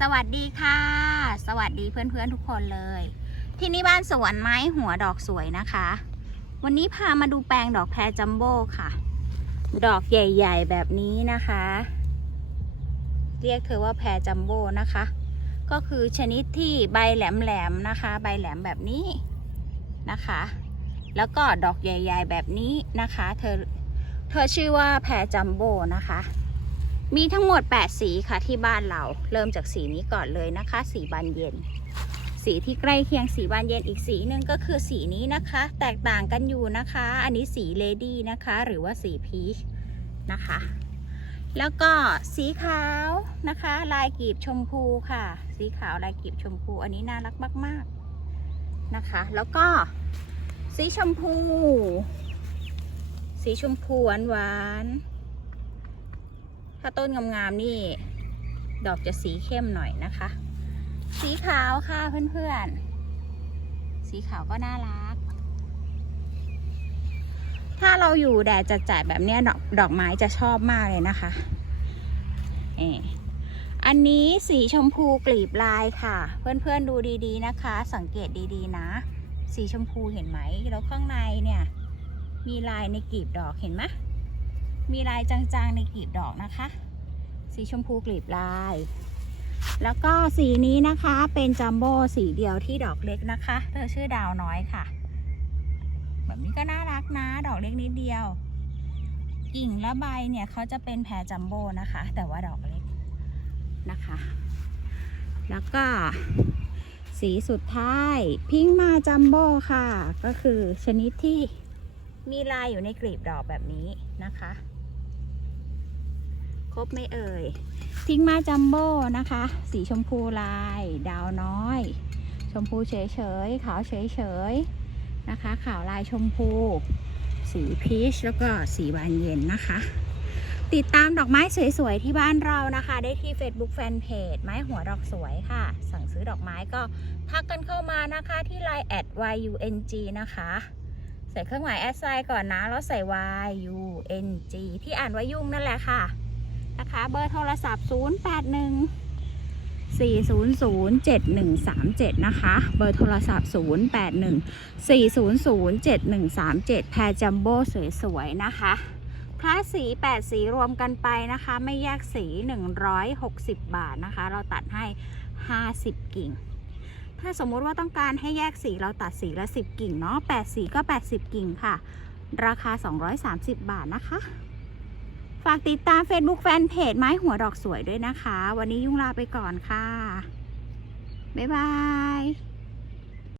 สวัสดีค่ะ สวัสดีเพื่อนๆทุกคนเลย ที่นี่บ้านสวนไม้หัวดอกสวยนะคะ วันนี้พามาดูแปลงดอกแพรจัมโบ้ค่ะ ดอกใหญ่ ๆ แบบนี้นะคะ เรียกเธอว่าแพรจัมโบ้นะคะ ก็คือชนิดที่ใบแหลมๆนะคะ ใบแหลมแบบนี้นะคะ แล้วก็ดอกใหญ่ ๆ แบบนี้นะคะ เธอเธอชื่อว่าแพรจัมโบ้นะคะ มีทั้งหมด 8 สีค่ะที่บ้านเรา เริ่มจากสีนี้ก่อนเลยนะคะ สีบานเย็น สีที่ใกล้เคียงสีบานเย็นอีกสีหนึ่งก็คือสีนี้นะคะ แตกต่างกันอยู่นะคะ อันนี้สีเลดี้นะคะ หรือว่าสีพีชนะคะ แล้วก็สีขาวนะคะ ลายกีบชมพูค่ะ สีขาวลายกีบชมพู อันนี้น่ารักมาก ๆนะคะ แล้วก็สีชมพู สีชมพูหวานหวาน ถ้าต้นงามๆนี่ ดอกจะสีเข้มหน่อยนะคะ สีขาวค่ะเพื่อนๆ สีขาวก็น่ารัก ถ้าเราอยู่แดดจัดๆแบบนี้ดอกดอกไม้จะชอบมากเลยนะคะเอออันนี้สีชมพูกลีบลายค่ะ เพื่อนๆดูดีๆนะคะ สังเกตดีๆนะ สีชมพูเห็นไหมแล้วข้างในเนี่ย มีลายในกลีบดอกเห็นไหม มีลายจางๆในกลีบดอกนะคะ สีชมพูกลีบลาย แล้วก็สีนี้นะคะเป็นจัมโบ้สีเดียวที่ดอกเล็กนะคะเธอชื่อดาวน้อยค่ะ แบบนี้ก็น่ารักนะดอกเล็กนิดเดียว กิ่งและใบเนี่ยเขาจะเป็นแพรจัมโบ้นะคะ แต่ว่าดอกเล็กนะคะ แล้วก็สีสุดท้ายพิงมาจัมโบ้ค่ะ ก็คือชนิดที่มีลายอยู่ในกลีบดอกแบบนี้นะคะ ครบไม่เอ่ยพิงมาจัมโบ้นะคะ สีชมพูลาย ดาวน้อย ชมพูเฉยๆขาวเฉยๆนะคะ ขาวลายชมพู สีพีชแล้วก็สีบานเย็นนะคะ ติดตามดอกไม้สวยๆที่บ้านเรานะคะ ได้ที่ Facebook Fanpage ไม้หัวดอกสวยค่ะ สั่งซื้อดอกไม้ก็ทักกันเข้ามานะคะที่ Line at yung นะคะใส่เครื่องหมายแอดไซน์ก่อนนะ แล้วใส่ yung ที่อ่านว่ายุ่งนั่นแหละค่ะ นะคะ เบอร์โทรศัพท์ 081 400 7137 นะคะ เบอร์โทรศัพท์ 081 400 7137 แพรจัมโบ้สวยๆ นะคะพระสี 8 สีรวมกันไปนะคะ ไม่แยกสี 160 บาทนะคะ เราตัดให้ 50 กิ่ง ถ้าสมมุติว่าต้องการให้แยกสีเราตัดสีละ 10 กิ่งเนาะ8สีก็ 80 กิ่งค่ะ ราคา 230 บาทนะคะ ฝากติดตาม Facebook แฟนเพจไม้หัวดอกสวยด้วยนะคะ วันนี้ยุ่งลาไปก่อนค่ะ บ๊ายบาย